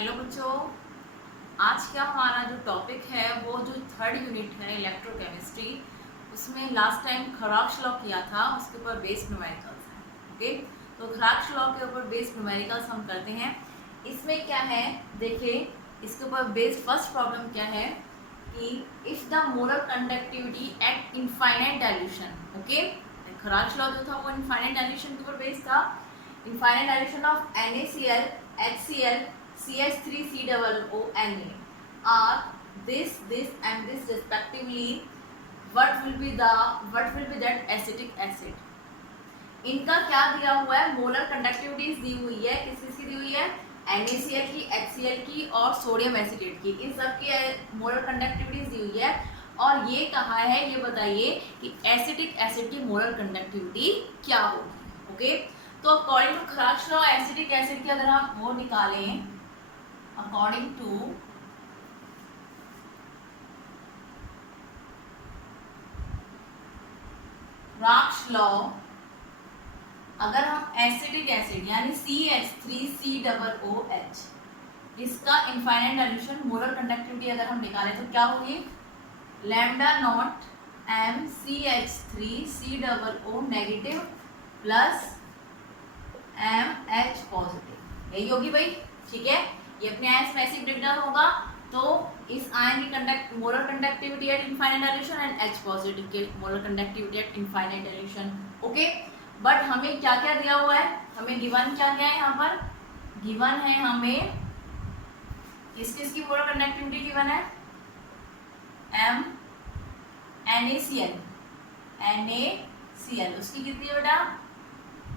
Hello बच्चों, आज का हमारा जो टॉपिक है वो जो थर्ड यूनिट है इलेक्ट्रोकेमिस्ट्री, उसमें लास्ट टाइम खराक्श लॉ किया था, उसके ऊपर बेस्ड न्यूमेरिकल्स हैं। ओके, तो खराक्श लॉ के ऊपर बेस्ड न्यूमेरिकल्स हम करते हैं। इसमें क्या है, देखिए इसके ऊपर बेस्ड फर्स्ट प्रॉब्लम क्या है कि if the molar conductivity at infinite dilution. Okay, Kohlrausch law जो था वो इनफाइनाइट डाइल्यूशन के ऊपर बेस्ड था। Infinite dilution of NaCl, HCl, CH3COONA are this and this respectively. What will be that acetic acid? इनका क्या दिया हुआ है, मोलर कंडक्टिविटीज दी हुई है। किसकी दी हुई है? NaCl की, HCl की और सोडियम एसिटेट की। इन सब की मोलर कंडक्टिविटीज दी हुई है और ये कहा है, ये बताइए कि एसिटिक एसिड की मोलर कंडक्टिविटी क्या होगी। ओके, तो according to Kohlrausch law acetic acid की अगर हम वो निकालें, according to खराक्श लॉ, अगर हम एसिटिक एसिड यानी CH3COOH इसका इनफाइनाइट डाइल्यूशन मोलर कंडक्टिविटी अगर हम निकालें तो क्या होगी? Lambda naught MCH3COO negative plus MH positive, यही होगी भाई। ठीक है, ये अपने आयन में ऐसे ब्रेकडाउन होगा तो इस आयन की molar conductivity at infinite dilution and H positive के molar conductivity at infinite dilution. Okay, but हमें क्या क्या दिया हुआ है, हमें गिवन क्या क्या है, यहाँ पर गिवन है हमें किसकी मोलर कंडक्टिविटी गिवन है? NaCl उसकी कितनी है बेटा?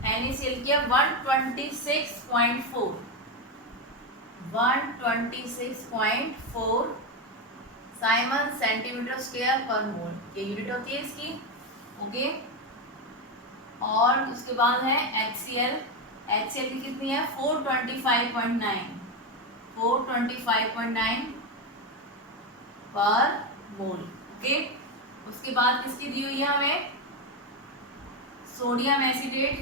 NaCl की 126.4 साइमन सेंटीमीटर स्क्वायर पर मोल, ये यूनिट होती है इसकी। ओके, और उसके बाद है HCl की कितनी है? 425.9 पर मोल। ओके, उसके बाद किसकी दी हुई है हमें? Sodium acetate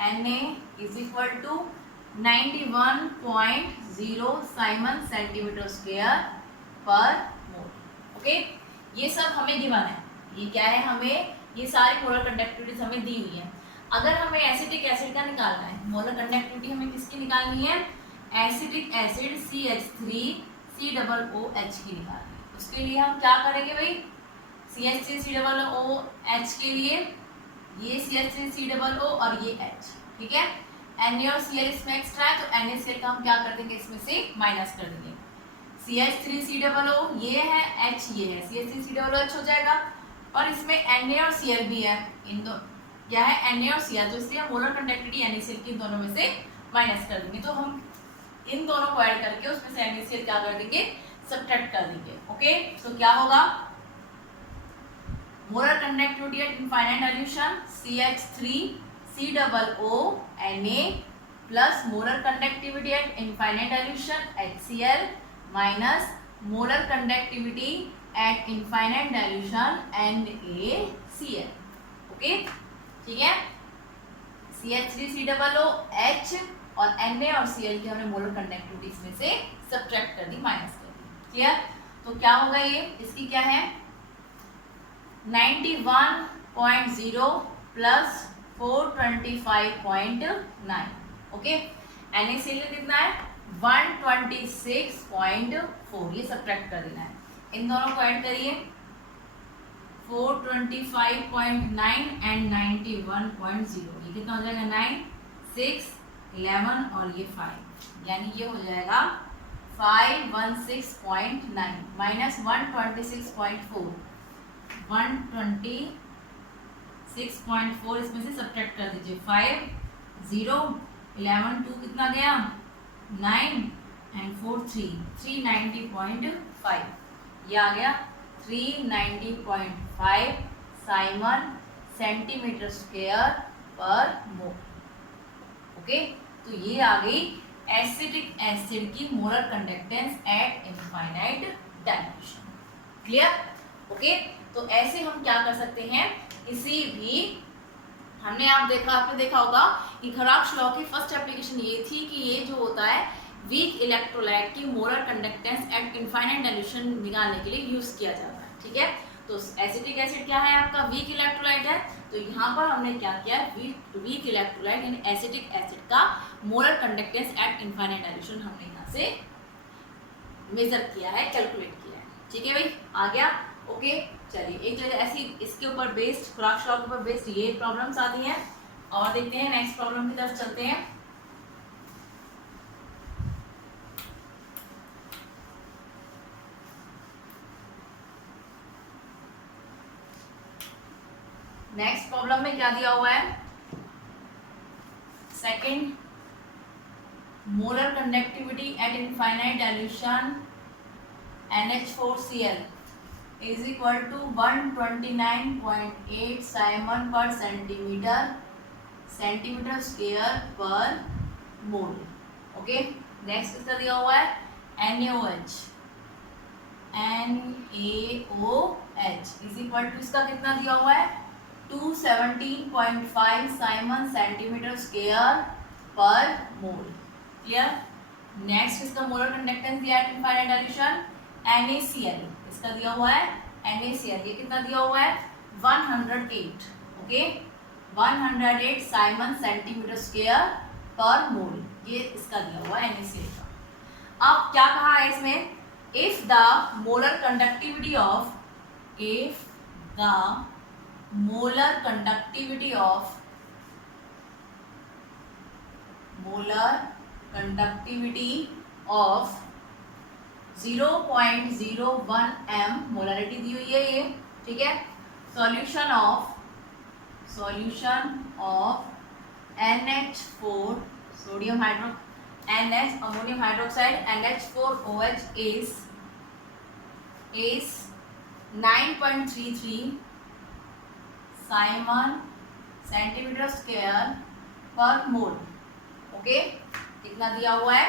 Na is equal to 91.0 siemens centimetre square पर मोल। ओके, ये सब हमें गिवन है। ये क्या है, हमें ये सारी मोलर कंडक्टिविटीज हमें दी हुई है। अगर हमें एसिटिक एसिड का निकालना है, मोलर कंडक्टिविटी हमें किसकी निकालनी है? एसिटिक एसिड CH3COOH की निकालनी है। उसके लिए हम क्या करेंगे भाई? CH3COOH के लिए ये CH3COO और ये H, ठीक है। Na और Cl इसमें एक्स्ट्रा है तो NaCl का हम क्या कर देंगे, इसमें से माइनस कर देंगे। CH3COO ये है, H ये है, CH3COOH हो जाएगा। और इसमें Na और Cl भी है, इन दो क्या है? Na और Cl, तो इसलिए हम मोलर कंडक्टिविटी NaCl की दोनों में से माइनस कर देंगे। तो हम इन दोनों को ऐड करके उसमें से NaCl क्या कर देंगे? सब्ट्रैक्ट कर देंगे। ओके, तो क्या होगा? Molar conductivity at infinite dilution CH3COONA plus molar conductivity at infinite dilution HCl minus molar conductivity at infinite dilution NaCl। Okay, ठीक है। CH3COOH और Na और Cl की हमने मोलर कंडक्टिविटी इसमें से सब्ट्रैक्ट कर दी, माइनस कर दी। क्लियर? तो क्या होगा ये? इसकी क्या है? 91.0 प्लस 425.9। ओके, NaCl कितना है? 126.4, ये सब्ट्रैक्ट कर देना है। इन दोनों को ऐड करिए, 425.9 एंड 91.0, ये कितना हो जाएगा? 9, 6, 11 और ये 5, यानी ये हो जाएगा 516.9 माइनस 126.4, 126.4 इसमें से सब्ट्रैक्ट कर दीजिए। 5, 0, 11, 2 कितना गया? 9 एंड 4, 3, 390.5, ये आ गया 390.5 साइमन सेंटीमीटर स्क्वायर पर मोल। ओके, तो ये आ गई एसिटिक एसिड की molar conductance at infinite dilution. Clear? Okay, तो ऐसे हम क्या कर सकते हैं, किसी भी आपने देखा होगा कि खराक्श लॉ की फर्स्ट एप्लीकेशन ये थी कि ये जो होता है वीक इलेक्ट्रोलाइट की molar conductance at infinite dilution निकालने के लिए यूज किया जाता है। ठीक है, तो एसिटिक एसिड क्या है आपका, वीक इलेक्ट्रोलाइट है। तो यहाँ पर हमने क्या किया, वीक इलेक्ट्रोलाइट यानी एसिटिक एसिड का molar conductance at infinite dilution हमने यहाँ से मेजर किया है, कैलकुलेट किया है। ठीक है भाई, आ गया। ओके, चलिए एक जगह ऐसी इसके ऊपर बेस्ड, खुराक शॉक ऊपर बेस्ड ये प्रॉब्लम्स आती हैं। और देखते हैं नेक्स्ट प्रॉब्लम की तरफ चलते हैं। नेक्स्ट प्रॉब्लम में क्या दिया हुआ है, second, molar conductivity at infinite dilution NH4Cl is equal to 129.8 Simon पर सेंटीमीटर स्क्वायर पर मोल। ओके, नेक्स्ट किसका दिया हुआ है, NaOH इज इक्वल टू इसका कितना दिया हुआ है, 217.5 साइमन सेंटीमीटर स्क्वायर पर मोल। क्लियर। नेक्स्ट इसका मोलर कंडक्टेंस दिया है इनफाइनाइट डाइल्यूशन NaCl, इसका दिया हुआ है NaCl, ये कितना दिया हुआ है 108। ओके, 108 साइमन सेंटीमीटर स्क्वायर पर मोल, ये इसका दिया हुआ है NaCl का। अब क्या कहा है इसमें, if the molar conductivity of 0.01 m, molarity दी हुई है ये। ठीक है, solution of NH4 sodium hydro NH ammonium hydroxide NH4OH is 9.33 siemens centimetre square पर मोल। ओके, कितना दिया हुआ है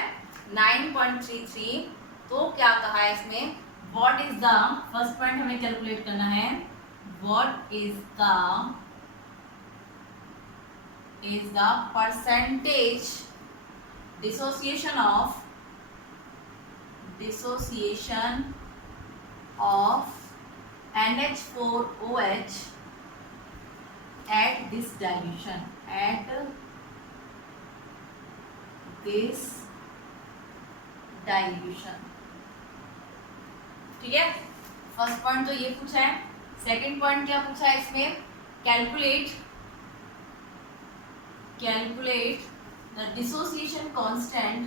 9.33। तो क्या कहा है इसमें, what is the, first point हमें कैलकुलेट करना है, what is the percentage dissociation of NH4OH at this dilution, ठीक है, फर्स्ट पॉइंट तो ये पूछा है। सेकंड पॉइंट क्या पूछा है इसमें, calculate the dissociation constant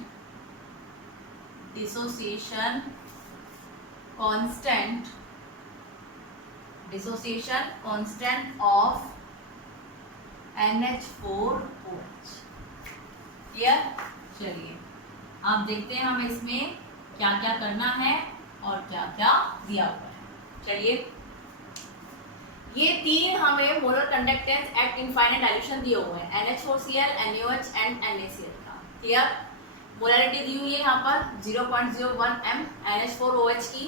of NH4OH। Clear. चलिए आप देखते हैं हमें इसमें क्या क्या करना है और क्या क्या दिया हुआ है। चलिए, ये तीन हमें molar conductance at infinite dilution दिए हुए हैं, NH4Cl, NaOH एंड NaCl का। क्लियर। मोलरिटी दी हुई है यहाँ पर 0.01 m NH4OH की।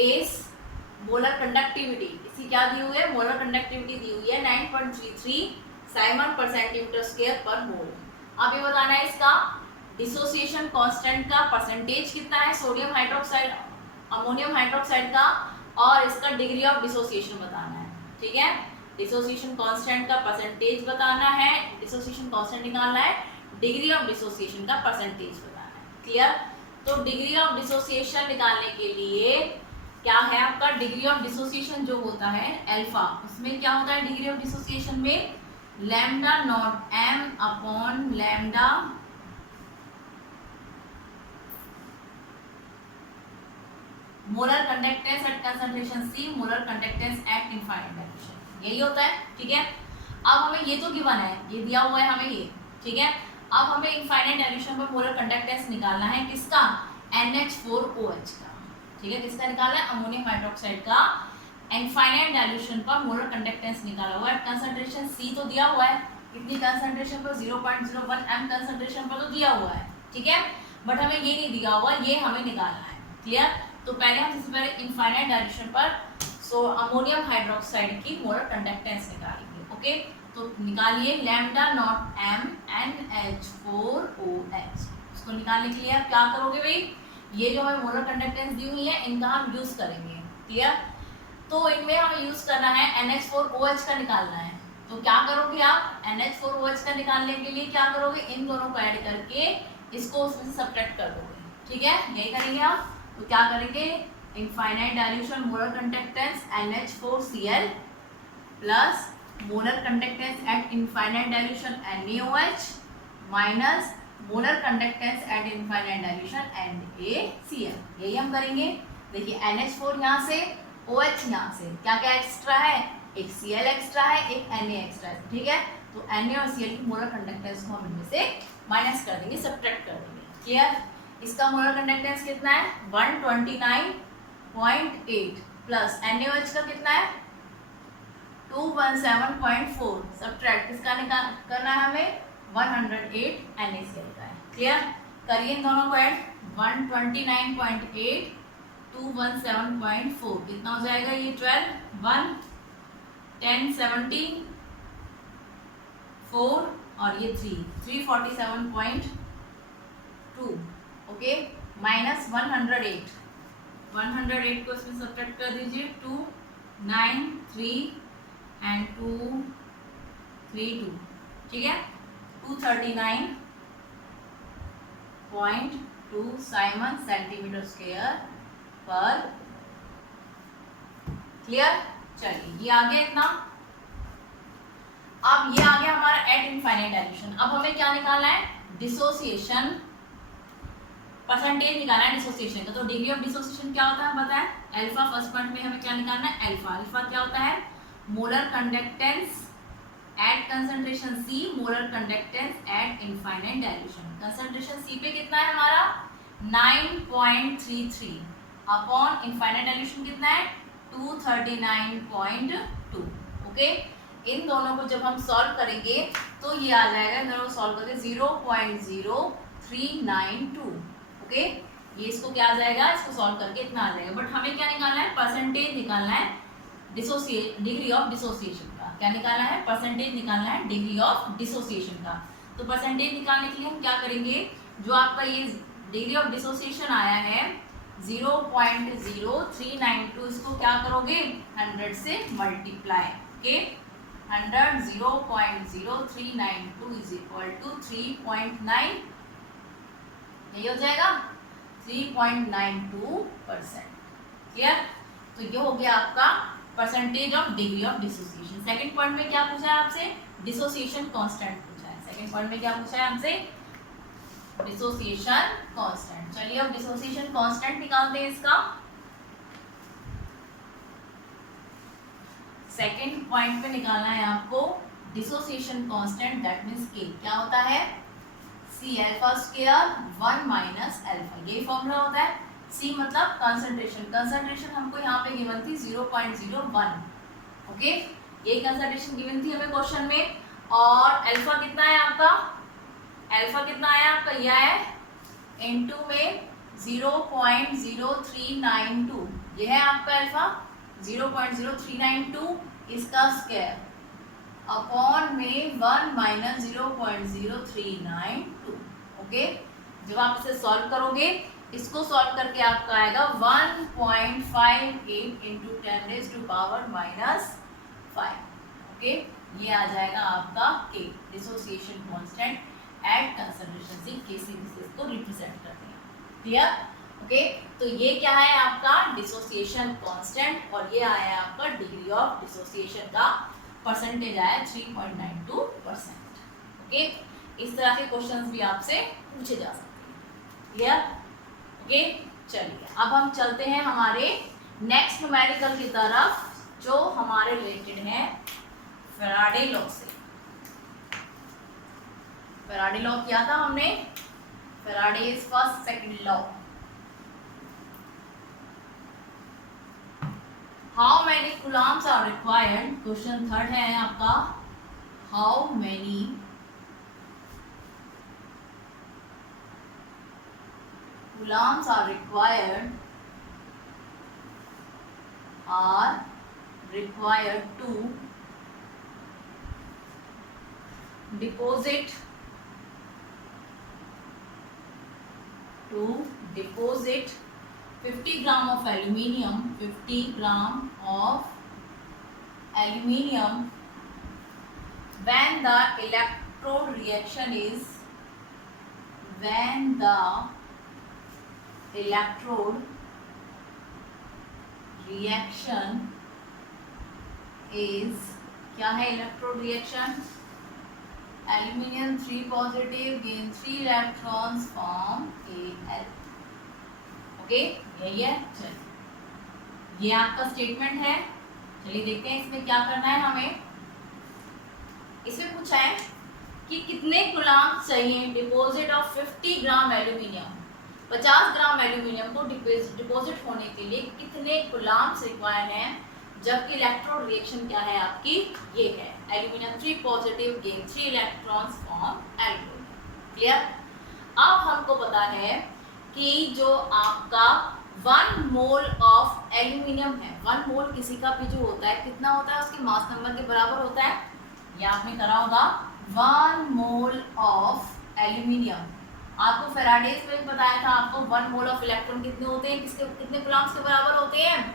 एस मोलर कंडक्टिविटी इसकी क्या दी हुई है, मोलर कंडक्टिविटी दी हुई है 9.33 साइमन पर सेंटीमीटर स्क्वायर पर मोल। अब ये बताना है इसका डिसोसिएशन कांस्टेंट का परसेंटेज कितना है, सोडियम हाइड्रोक्साइड अमोनियम हाइड्रोक्साइड का, और इसका डिग्री ऑफ डिसोसिएशन बताना है। ठीक है, डिसोसिएशन कांस्टेंट का परसेंटेज बताना है, डिसोसिएशन कांस्टेंट निकालना है, डिग्री ऑफ डिसोसिएशन का परसेंटेज बताना है। क्लियर। तो डिग्री ऑफ डिसोसिएशन निकालने के लिए क्या है आपका, डिग्री ऑफ डिसोसिएशन जो होता है अल्फा, उसमें क्या होता है डिग्री ऑफ डिसोसिएशन में lambda naught m upon lambda molar conductance at concentration C, molar conductance at infinite dilution, यही होता है। ठीक है, अब हमें ये तो गिवन है, ये दिया हुआ है हमें ये। ठीक है, अब हमें इनफाइनाइट डाइल्यूशन पर मोलर कंडक्टेंस निकालना है, किसका, NH4OH का। ठीक है, किसका निकालना है, अमोनियम हाइड्रोक्साइड का। इनफाइनाइट डाइल्यूशन पर मोलर कंडक्टेंस निकाला हुआ है, कंसंट्रेशन C तो दिया हुआ है, कितनी कंसंट्रेशन पर 0.01 m कंसंट्रेशन पर तो दिया हुआ है। ठीक है, बट हमें ये नहीं दिया हुआ, ये हमें निकालना है। क्लियर। तो पहले हम सबसे पहले इनफाइनाइट डाइल्यूशन पर अमोनियम हाइड्रोक्साइड की मोलर कंडक्टेंस निकालेंगे। ओके, तो निकालिए लैम्डा नॉट m NH4OH। उसको निकालने के लिए आप क्या करोगे भाई, ये जो हमें मोलर कंडक्टेंस दी हुई है इनका हम यूज करेंगे। क्लियर? तो इनमें हमें यूज करना है NH4OH का निकालना है। तो क्या करोगे आप, NH4OH का निकालने के लिए क्या करोगे, इन दोनों को ऐड करके इसको उसमें से सब्ट्रैक्ट कर दोगे। ठीक है, यही करेंगे आप। तो क्या करेंगे, infinite dilution molar conductance NH4Cl plus molar conductance at infinite dilution NaOH minus molar conductance at infinite dilution NaCl। यही हम करेंगे। देखिए NH4 यहाँ से, OH यहाँ से, क्या क्या एक्स्ट्रा है, एक Cl एक्स्ट्रा है, एक Na एक्स्ट्रा है। ठीक है, तो Na और Cl की मोलर कंडक्टेंस को हम इनमें से माइनस कर देंगे, सब्ट्रैक्ट कर देंगे। क्लियर? इसका मोलर कंडक्टेंस कितना है 129.8 प्लस NaOH का कितना है 217.4, सब्ट्रैक्ट किसका निकाल करना है हमें 108 NaCl का है। क्लियर? करिए इन दोनों को ऐड, 129.8 217.4 कितना हो जाएगा, ये 12 1 10 17 4 और ये 347.2। ओके, माइनस 108 को इसमें सब्ट्रैक्ट कर दीजिए, 2 9 3 एंड 2 3 2। ठीक है, 239.2 साइमन सेंटीमीटर स्क्वायर पर। क्लियर? चलिए ये आ गया इतना। अब ये आ गया हमारा एट इनफाइनाइट डाइल्यूशन। अब हमें क्या निकालना है, डिसोसिएशन परसेंटेज निकालना है डिसोसिएशन का। तो डिग्री ऑफ डिसोसिएशन क्या होता है बताएं, अल्फा। फर्स्ट पॉइंट में हमें क्या निकालना है, अल्फा। अल्फा क्या होता है, molar conductance at concentration C, molar conductance at infinite dilution. Concentration C पे कितना है हमारा 9.33 अपॉन इनफाइनाइट डाइल्यूशन कितना है 239.2। ओके, इन दोनों को जब हम सॉल्व करेंगे तो ये आ जाएगा, इन दोनों को सॉल्व करके 0.0392। ओके, ये इसको क्या आ जाएगा, इसको सॉल्व करके इतना आ जाएगा। बट हमें क्या निकालना है, परसेंटेज निकालना है डिग्री ऑफ डिसोसिएशन का। क्या निकालना है, परसेंटेज निकालना है डिग्री ऑफ डिसोसिएशन का। तो परसेंटेज निकालने के लिए हम क्या करेंगे, जो आपका ये डिग्री ऑफ डिसोसिएशन आया है 0.0392, इसको क्या करोगे 100 से multiply. Okay, 100 0.0392 is equal to 3.9, यही हो जाएगा 3.92%। क्लियर? तो ये हो गया आपका percentage of degree of dissociation. Second point में क्या पूछा है आपसे, डिसोसिएशन कांस्टेंट पूछा है। सेकंड पॉइंट में क्या पूछा है हमसे, डिसोसिएशन कांस्टेंट। चलिए अब डिसोसिएशन कांस्टेंट निकालते हैं इसका। सेकंड पॉइंट पे निकालना है आपको डिसोसिएशन कांस्टेंट, दैट मींस के क्या होता है C alpha square 1 minus alpha, यही फॉर्मूला होता है। C मतलब कंसंट्रेशन, कंसंट्रेशन हमको यहाँ पे गिवन थी 0.01। ओके, यही कंसंट्रेशन गिवन थी हमें क्वेश्चन में। और अल्फा कितना है आपका, अल्फा कितना आया आपका, यह है इनटू में 0.0392, ये है आपका अल्फा 0.0392, इसका स्क्वायर अपॉन में 1 माइनस 0.0392। ओके, जब आप इसे सॉल्व करोगे, इसको सॉल्व करके आपका आएगा 1.58 into 10 raise to power minus 5। Okay, ये आ जाएगा आपका K, dissociation constant at concentration C। KC को रिप्रेजेंट करते हैं। क्लियर? ओके, तो ये क्या है आपका डिसोसिएशन कांस्टेंट, और ये आया आपका डिग्री ऑफ डिसोसिएशन का परसेंटेज आया 3.92%। ओके, इस तरह के क्वेश्चंस भी आपसे पूछे जा सकते हैं। क्लियर? ओके, चलिए अब हम चलते हैं हमारे नेक्स्ट न्यूमेरिकल की तरफ, जो हमारे रिलेटेड है फैराडे लॉ से। फैराडे लॉ किया था हमने, Faraday's first second law. How many coulombs are required, question third है आपका, how many coulombs are required to deposit to deposit 50 gram of aluminium, 50 gram of aluminium when the electrode reaction is, when the electrode reaction is, क्या है electrode reaction? Aluminium 3 positive gain 3 electrons form Al। Okay, यही है। चलिए ये आपका statement है। चलिए देखते हैं इसमें क्या करना है हमें। इसमें पूछा है कि कितने कूलम्ब चाहिए deposit of 50 gram aluminium, 50 gram aluminium को डिपॉजिट होने के लिए कितने कूलम्ब्स रिक्वायर्ड हैं, जबकि इलेक्ट्रोड रिएक्शन क्या है आपकी, ये है aluminium 3 positive gain 3 electrons form aluminium. Clear? अब हमको पता है कि जो आपका 1 मोल ऑफ एल्यूमिनियम है, 1 मोल किसी का भी जो होता है कितना होता है, उसके मास नंबर के बराबर होता है। ये आपने करा होगा 1 मोल ऑफ एल्यूमिनियम। आपको फेराडेज में बताया था, आपको 1 मोल ऑफ इलेक्ट्रॉन कितने होते हैं, किसके कितने कूलम्ब्स के बराबर होते हैं?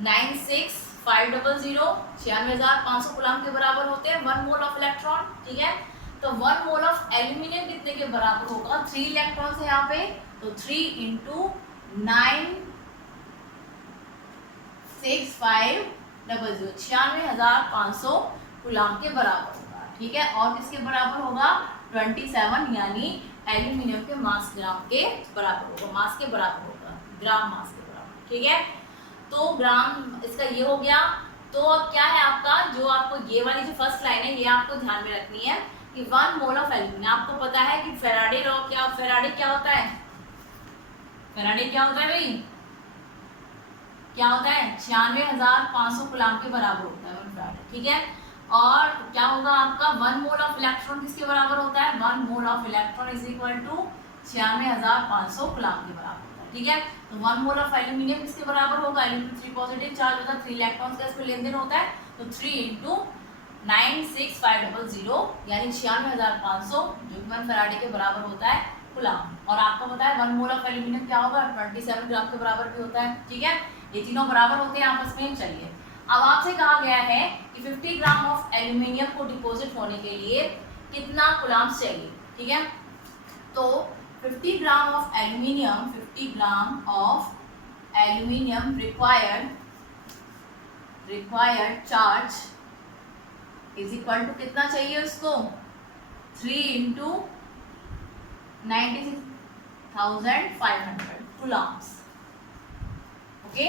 96500 96,500 कूलम्ब के बराबर होते हैं 1 मोल ऑफ इलेक्ट्रॉन। ठीक है, तो 1 मोल ऑफ एल्यूमिनियम कितने के बराबर होगा? 3 इलेक्ट्रॉन्स है यहाँ पे, तो 3 × 96500 96,500 कूलम्ब के बराबर होगा। ठीक है, और किसके बराबर होगा? 27, यानी एल्यूमिनियम के मास ग्राम के बराबर होगा, मास के बराबर होगा, ग्राम मास के बराबर। ठीक है, तो ग्राम इसका ये हो गया। तो अब क्या है आपका, जो आपको ये वाली जो फर्स्ट लाइन है ये आपको ध्यान में रखनी है कि 1 मोल ऑफ एल्यूमिनियम, आपको पता है कि फेराडे लॉ क्या, फेराडे क्या होता है, फेराडे क्या होता है भाई, क्या होता है? 96,500 कूलम्ब के बराबर होता है 1 फेराडे। ठीक है, और क्या होगा आपका 1 मोल ऑफ इलेक्ट्रॉन किसके बराबर होता है? 1 mole of electron is equal to 96,500 coulomb के बराबर होता है। ठीक है, तो 1 मोल ऑफ एल्यूमिनियम किसके बराबर होगा? एल्यूमिनियम 3 पॉजिटिव चार्ज होता है, 3 इलेक्ट्रॉन्स का इसमें लेन देन होता है, तो 3 × 96500 यानी 96,500 जो कि 1 फेराडे के बराबर होता है कूलम्ब। और आपको पता है 1 मोल ऑफ एल्यूमिनियम क्या होगा? 27 ग्राम के बराबर भी होता है। ठीक है, ये तीनों बराबर होते हैं आपस में। चलिए, अब आपसे कहा गया है कि 50 ग्राम ऑफ एल्यूमिनियम को डिपॉजिट होने के लिए कितना कूलम्ब चाहिए। ठीक है, तो 50 gram of aluminium, 50 gram of aluminium required charge is equal to कितना चाहिए उसको? 3 × 96,500 coulombs. Okay,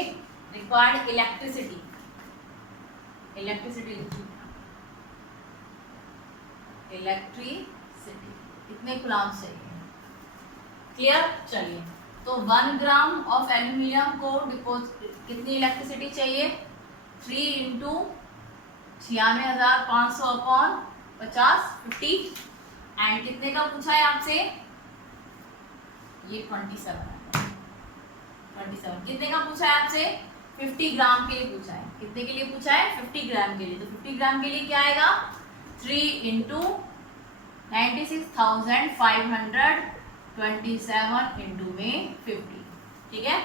required electricity, electricity कितने कूलम्ब्स चाहिए? क्लियर? चलिए, तो 1 ग्राम ऑफ एल्यूमिनियम को डिपॉजिट कितनी इलेक्ट्रिसिटी चाहिए? 3 × 96,500 अपॉन 50 50 एंड कितने का पूछा है आपसे? ये 27 है। 27 कितने का पूछा है आपसे? 50 ग्राम के लिए पूछा है। कितने के लिए पूछा है? 50 ग्राम के लिए। तो 50 ग्राम के लिए क्या आएगा? 3 × 96,500 27 × में 50। ठीक है,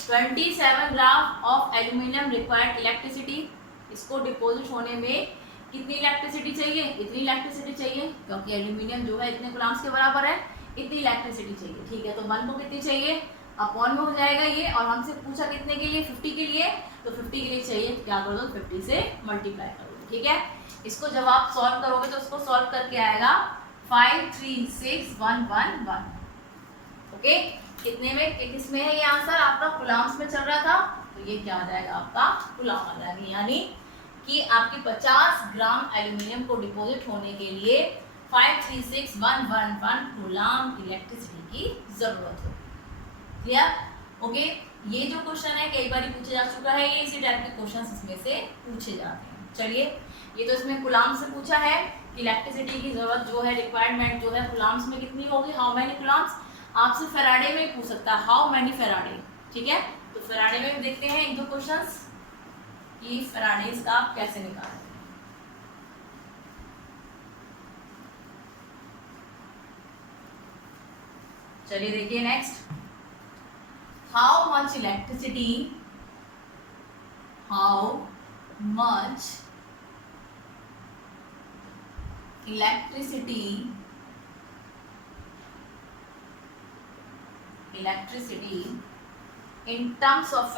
27 gram of aluminium required electricity. इसको डिपॉजिट होने में कितनी इलेक्ट्रिसिटी चाहिए? इतनी इलेक्ट्रिसिटी चाहिए, क्योंकि एल्यूमिनियम जो है इतने कूलम्ब्स के बराबर है, इतनी इलेक्ट्रिसिटी चाहिए। ठीक है, तो 1 को कितनी चाहिए? अपॉन में हो जाएगा ये, और हमसे पूछा कितने के लिए? 50 के लिए, तो 50 के लिए चाहिए क्या कर दो? 50 से मल्टीप्लाई कर दो। ठीक है, इसको जब आप सॉल्व करोगे तो उसको सॉल्व करके आएगा 536,111। ओके, कितने में, किसमें है ये आंसर? आपका कूलम्ब्स में चल रहा था, तो ये क्या आ जाएगा? आपका कूलम्ब आ जाएगा, यानी कि आपकी 50 ग्राम एल्यूमिनियम को डिपॉजिट होने के लिए 536,111 कूलम्ब इलेक्ट्रिसिटी की जरूरत हो। क्लियर? ओके, ये जो क्वेश्चन है कई बार पूछा जा चुका है, ये इसी टाइप के क्वेश्चन इसमें से पूछे जाते हैं। चलिए, ये तो इसमें कूलम्ब से पूछा है कि इलेक्ट्रिसिटी की जरूरत जो है, रिक्वायरमेंट जो है कूलम्ब्स में कितनी होगी, हाउ मैनी कूलम्ब्स। आपसे फेराडे में पूछ सकता है हाउ मैनी फेराडे। ठीक है, तो फेराडे में भी देखते हैं एक दो क्वेश्चंस कि फेराडेज का आप कैसे निकालें। चलिए देखिए next, how much electricity in terms of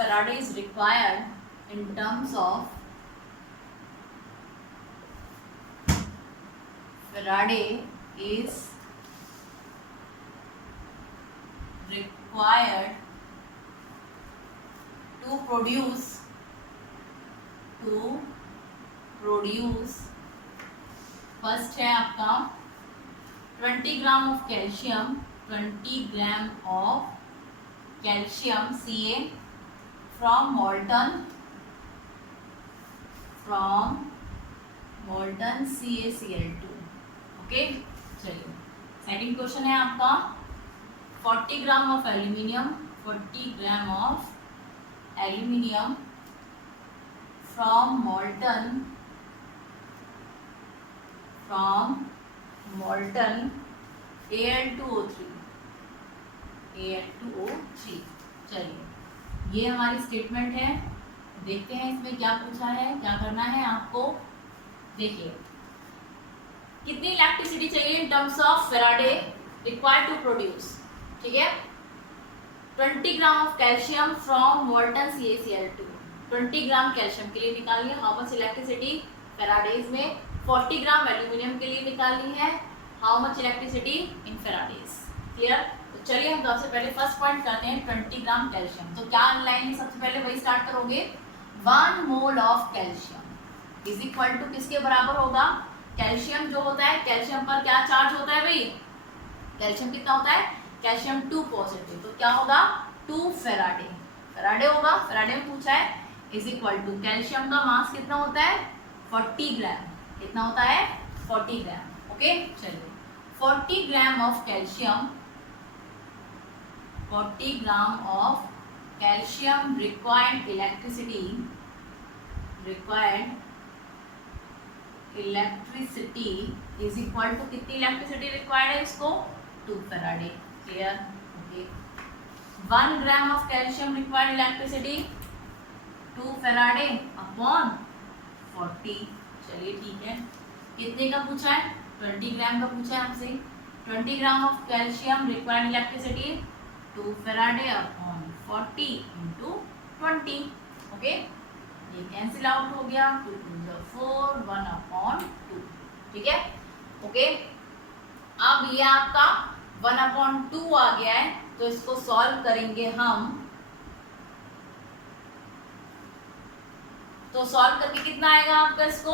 Faraday is required to produce first है आपका 20 gram of calcium, 20 gram of calcium Ca from molten CaCl2. Okay, चलिए सेकंड क्वेश्चन है आपका 40 gram of aluminium, 40 gram of aluminium from molten Al2O3. चलिए ये हमारी statement है, देखते हैं इसमें क्या पूछा है, क्या करना है आपको। देखिए कितनी इलेक्ट्रिसिटी चाहिए in terms of Faraday required to produce, ठीक है। 20 gram of calcium from molten CaCl2, 20 gram calcium के लिए निकालिए हाउ मच इलेक्ट्रिसिटी फेराडेज में, 40 ग्राम एल्यूमिनियम के लिए निकालनी है how much electricity in Faraday's. Clear? तो चलिए हम सबसे पहले फर्स्ट पॉइंट करते हैं 20 ग्राम कैल्शियम। तो क्या लाइन है, सबसे पहले वही स्टार्ट करोगे, 1 mole of calcium is equal to किसके बराबर होगा, कैल्शियम जो होता है, कैल्शियम पर क्या चार्ज होता है भाई, कैल्शियम कितना होता है, कैल्शियम 2 पॉजिटिव, तो क्या होगा 2 फेराडे, फेराडे होगा, फेराडे में पूछा है, इज इक्वल टू कैल्शियम का मास कितना होता है 40 ग्राम, कितना होता है 40 ग्राम। ओके चलिए 40 gram of calcium, 40 gram of calcium required electricity is equal to कितनी इलेक्ट्रिसिटी रिक्वायर्ड है इसको 2 Faraday. Clear? Okay 1 gram of calcium required electricity 2 Faraday upon 40। चलिए ठीक है, कितने का पूछा है 20 ग्राम का पूछा है हमसे, 20 gram of calcium required electricity 2 Faraday upon 40 into 20। Okay ये कैंसिल आउट हो गया, 2 2 4 1 अपॉन 2। ठीक है ओके, अब ये आपका 1 अपॉन 2 आ गया है, तो इसको सॉल्व करेंगे हम, तो सॉल्व करके कितना आएगा आपका, इसको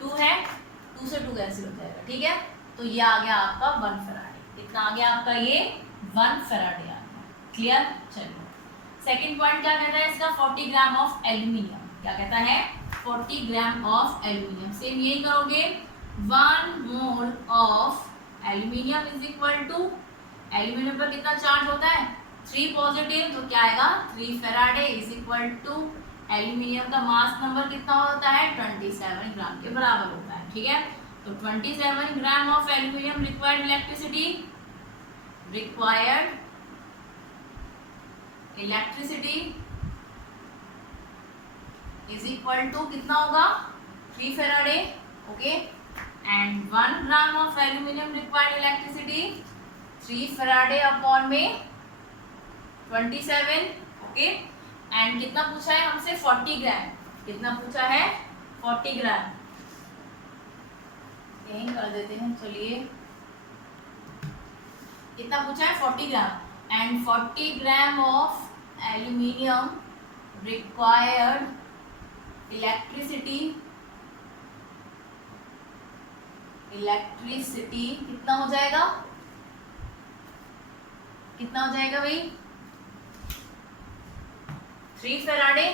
2 है, 2 से 2 कैंसिल हो जाएगा। ठीक है, तो ये आ गया आपका 1 फेराडे, कितना आ गया आपका ये 1 फेराडे आ गया। क्लियर? चलिए सेकंड पॉइंट क्या कहता है इसका, 40 ग्राम ऑफ एल्यूमिनियम, क्या कहता है 40 ग्राम ऑफ एल्यूमिनियम, सेम यही करोगे, 1 mole of aluminium is equal to, aluminium पर कितना चार्ज होता है 3 पॉजिटिव, तो क्या आएगा 3 Faraday is equal to, aluminium का मास नंबर कितना होता है 27 ग्राम के बराबर होता है। ठीक है, तो 27 gram of aluminium required electricity is equal to कितना होगा 3 Faraday. Okay, and 1 gram of aluminium required electricity 3 Faraday upon में 27। ओके, एंड कितना पूछा है हमसे 40 ग्राम, कितना पूछा है 40 ग्राम, यही कर देते हैं। चलिए कितना पूछा है 40 gram, and 40 gram of aluminium required electricity कितना हो जाएगा, कितना हो जाएगा भाई 3 फेराडे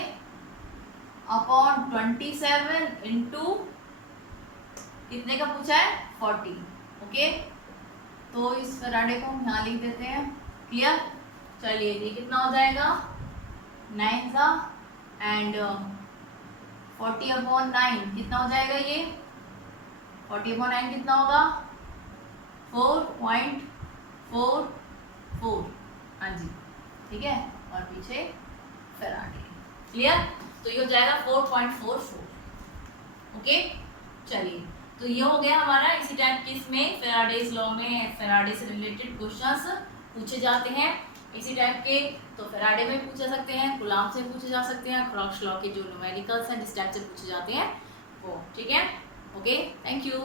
अपॉन 27 इंटू कितने का पूछा है 40। ओके, तो इस फेराडे को हम यहाँ लिख देते हैं। क्लियर? चलिए ये कितना हो जाएगा 9 का, एंड 40 अपॉन 9 कितना हो जाएगा, ये 40 अपॉन 9 कितना होगा 4.4 4, हाँ जी, ठीक है, और पीछे फेराडे। क्लियर? तो ये हो जाएगा 4.44। ओके, चलिए, तो ये हो गया हमारा इसी टाइप के, इसमें फेराडेज लॉ में फेराडे से रिलेटेड क्वेश्चंस पूछे जाते हैं इसी टाइप के। तो फेराडे में पूछे सकते हैं, कूलाम्ब से पूछे जा सकते हैं, क्रॉक्स लॉ के जो न्यूमेरिकल्स हैं जिस टाइप से पूछे जाते हैं वो, ठीक है। Okay, thank you.